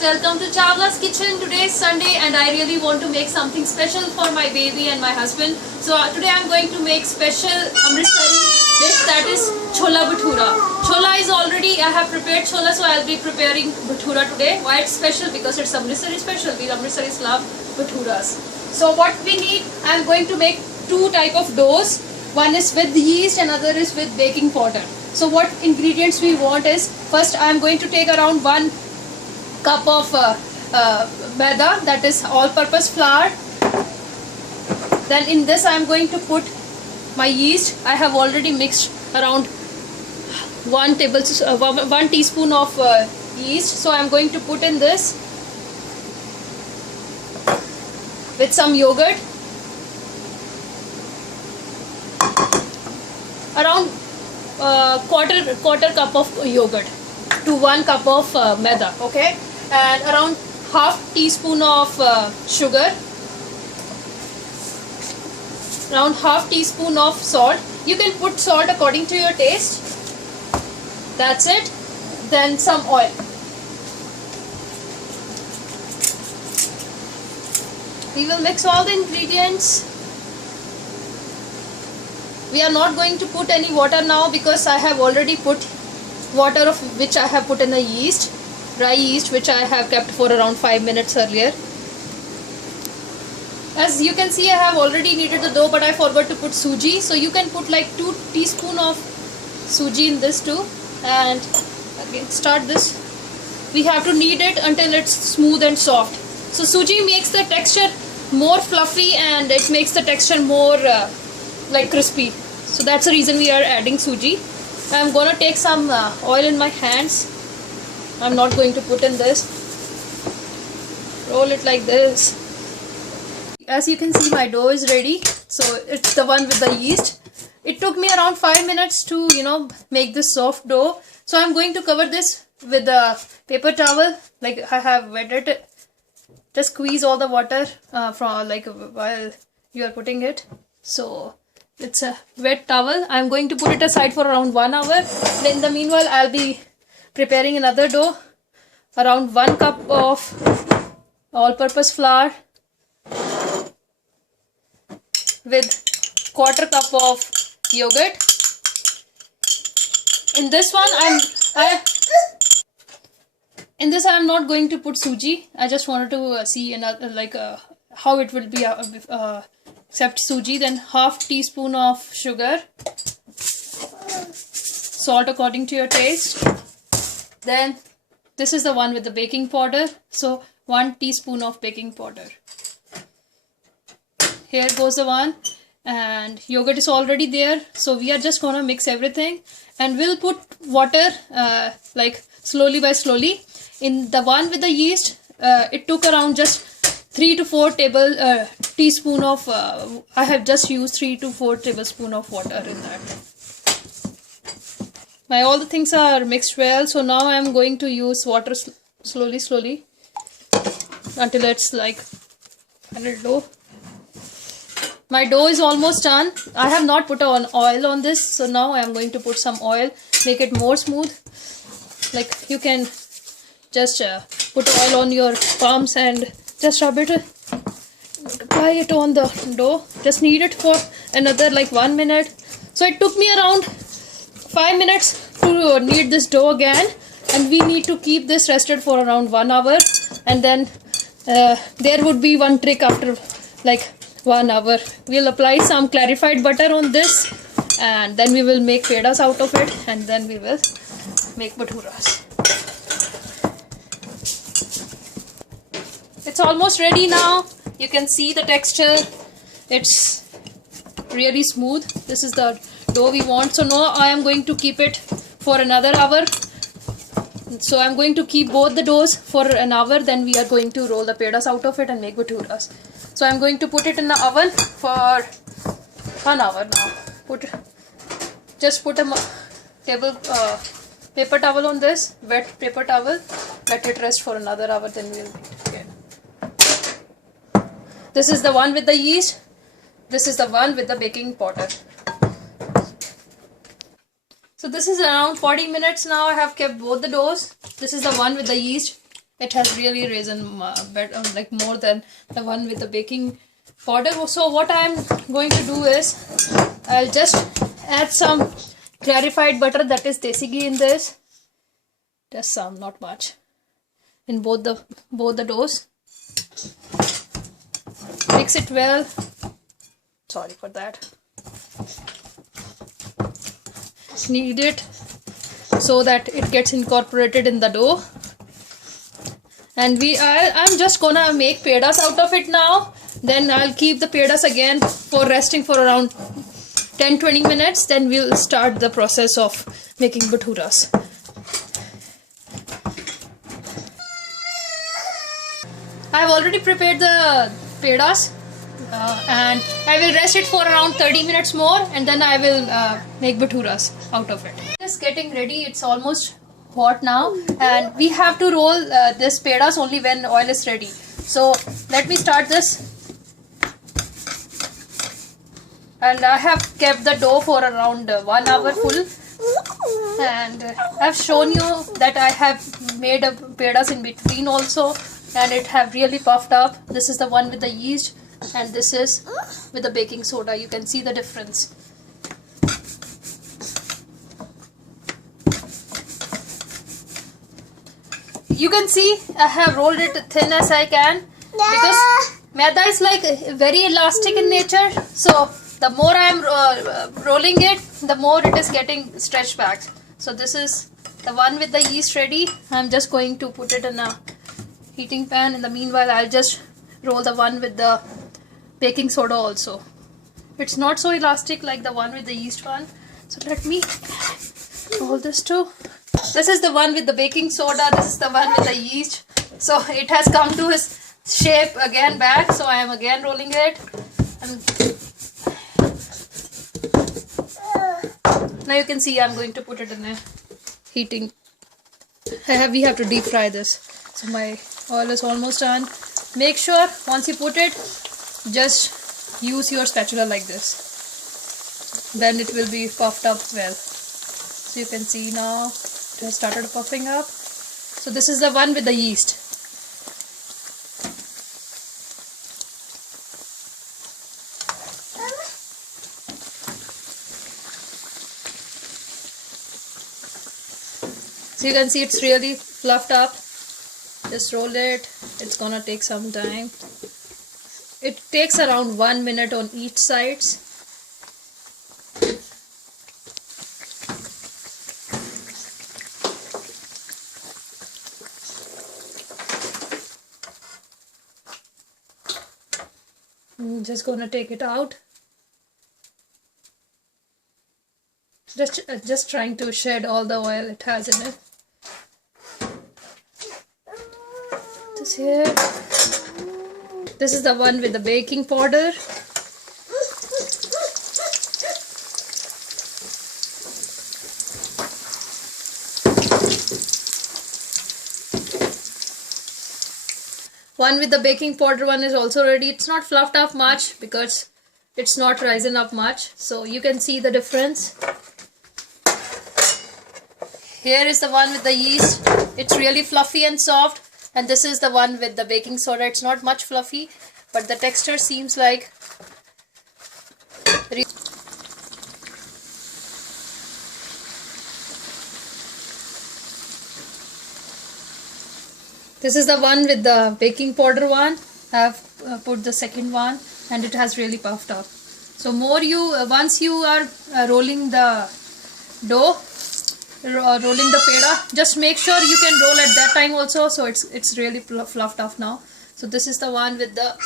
Welcome to Chawla's Kitchen. Today is Sunday and I really want to make something special for my baby and my husband. So today I'm going to make special Amritsari dish, that is chola bhatura. Chola is already, I have prepared chola, so I'll be preparing bhatura today. Why it's special? Because it's Amritsari special. We Amritsaris love bhaturas. So what we need, I'm going to make two type of doughs. One is with yeast and other is with baking powder. So what ingredients we want is, first I'm going to take around 1 cup of maida, that is all-purpose flour. Then in this I am going to put my yeast. I have already mixed around 1 teaspoon of yeast. So I am going to put in this with some yogurt. Around quarter cup of yogurt to 1 cup of maida, okay, and around half teaspoon of sugar, around half teaspoon of salt. You can put salt according to your taste. That's it. Then some oil. We will mix all the ingredients. We are not going to put any water now because I have already put water of which I have put in the yeast, dry yeast, which I have kept for around 5 minutes earlier. As you can see, I have already kneaded the dough, but I forgot to put suji. So you can put like 2 teaspoons of suji in this too. And again, start this. We have to knead it until it's smooth and soft. So suji makes the texture more fluffy and it makes the texture more like crispy. So that's the reason we are adding suji. I'm gonna take some oil in my hands. I'm not going to put in this. Roll it like this. As you can see, my dough is ready. So it's the one with the yeast. It took me around 5 minutes to make this soft dough. So I'm going to cover this with a paper towel. Like I have wetted it. Just squeeze all the water from while you are putting it. So it's a wet towel. I'm going to put it aside for around 1 hour. And in the meanwhile, I'll be preparing another dough. Around 1 cup of all-purpose flour with quarter cup of yogurt. In this one, I'm not going to put suji. I just wanted to see another how it will be except suji. Then half teaspoon of sugar, salt according to your taste. Then this is the one with the baking powder, so 1 teaspoon of baking powder. Here goes the one, and yogurt is already there, so we are just gonna mix everything and we'll put water slowly by slowly. In the one with the yeast, it took around just 3 to 4 teaspoon of I have just used 3 to 4 tablespoon of water in that. All the things are mixed well, so now I am going to use water slowly until it's like a little dough. My dough is almost done. I have not put on oil on this, so now I am going to put some oil, make it more smooth. Like you can just put oil on your palms and just rub it, apply it on the dough. Just knead it for another 1 minute. So it took me around 5 minutes to knead this dough again, and we need to keep this rested for around 1 hour. And then there would be one trick after 1 hour. We'll apply some clarified butter on this, and then we will make pedas out of it, and then we will make bhaturas. It's almost ready now. You can see the texture. It's really smooth. This is the dough we want. So now I am going to keep it for another hour. So I'm going to keep both the doughs for an hour. Then we are going to roll the pedas out of it and make bhaturas. So I'm going to put it in the oven for 1 hour now. Just put a paper towel on this, wet paper towel. Let it rest for another hour. Then we'll make it again. This is the one with the yeast. This is the one with the baking powder. So this is around 40 minutes now. I have kept both the doughs. This is the one with the yeast. It has really risen better, like more than the one with the baking powder. So what I'm going to do is I'll just add some clarified butter, that is desi ghee, in this. Just some, not much, in both the doughs. Mix it well. Sorry for that. Knead it so that it gets incorporated in the dough. And I'm just gonna make pedas out of it now. Then I'll keep the pedas again for resting for around 10-20 minutes. Then we'll start the process of making bhaturas. I've already prepared the pedas and I will rest it for around 30 minutes more, and then I will make bhaturas out of it. Just getting ready. It's almost hot now, and we have to roll this pedas only when oil is ready. So let me start this. And I have kept the dough for around 1 hour full, and I've shown you that I have made a pedas in between also, and it have really puffed up. This is the one with the yeast, and this is with the baking soda. You can see the difference. You can see I have rolled it thin as I can, because maida is like very elastic in nature. So the more I am rolling it, the more it is getting stretched back. So this is the one with the yeast ready. I'm just going to put it in a heating pan. In the meanwhile, I'll just roll the one with the baking soda also. It's not so elastic like the one with the yeast one. So let me roll this too. This is the one with the baking soda. This is the one with the yeast. So it has come to its shape again back. So I am again rolling it. Now you can see I'm going to put it in a heating. We have to deep fry this. So my oil is almost done. Make sure once you put it, just use your spatula like this. Then it will be puffed up well. So you can see now it has started puffing up. So this is the one with the yeast. So you can see it's really fluffed up. Just roll it. It's gonna take some time. It takes around 1 minute on each sides. I'm just gonna take it out. Just trying to shed all the oil it has in it. This here. This is the one with the baking powder. One with the baking powder one is also ready. It's not fluffed up much because it's not risen up much. So you can see the difference. Here is the one with the yeast. It's really fluffy and soft. And this is the one with the baking soda. It's not much fluffy, but the texture seems like this is the one with the baking powder one. I have put the second one, and it has really puffed up. So once you are rolling the dough, rolling the peda, just make sure you can roll at that time also. So it's really fluffed up now. So this is the one with the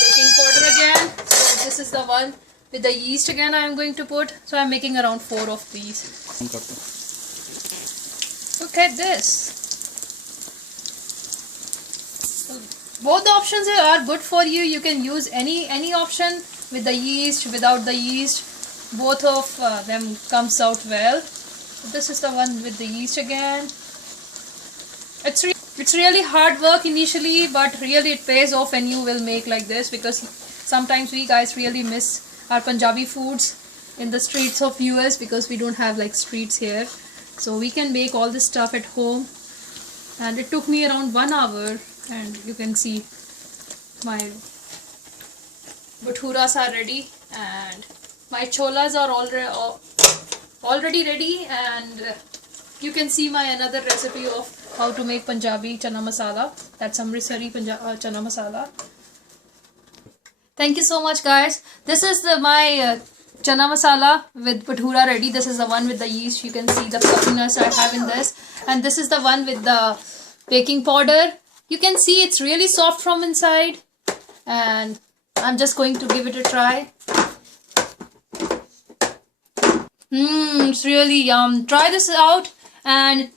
baking powder again. So this is the one with the yeast again I am going to put. So I'm making around 4 of these. Look at this. Both the options are good for you. You can use any option with the yeast, without the yeast. Both of them comes out well. So this is the one with the yeast again. It's really hard work initially, but really it pays off when you will make like this, because sometimes we guys really miss our Punjabi foods in the streets of US because we don't have like streets here. So we can make all this stuff at home and it took me around 1 hour, and you can see my bhatturas are ready and my cholas are already ready, and you can see my another recipe of how to make Punjabi chana masala. That's Amritsari chana masala. Thank you so much, guys. This is my chana masala with bhatura ready. This is the one with the yeast. You can see the fluffiness I have in this. And this is the one with the baking powder. You can see it's really soft from inside. And I'm just going to give it a try. It's really yum. Try this out. And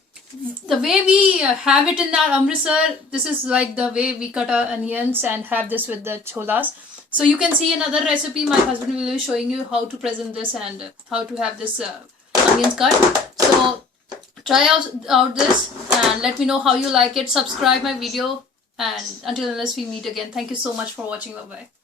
the way we have it in our Amritsar, this is like the way we cut our onions and have this with the cholas. So you can see another recipe. My husband will be showing you how to present this and how to have this onions cut. So try out this and let me know how you like it. Subscribe my video, and until unless we meet again, thank you so much for watching. Bye bye.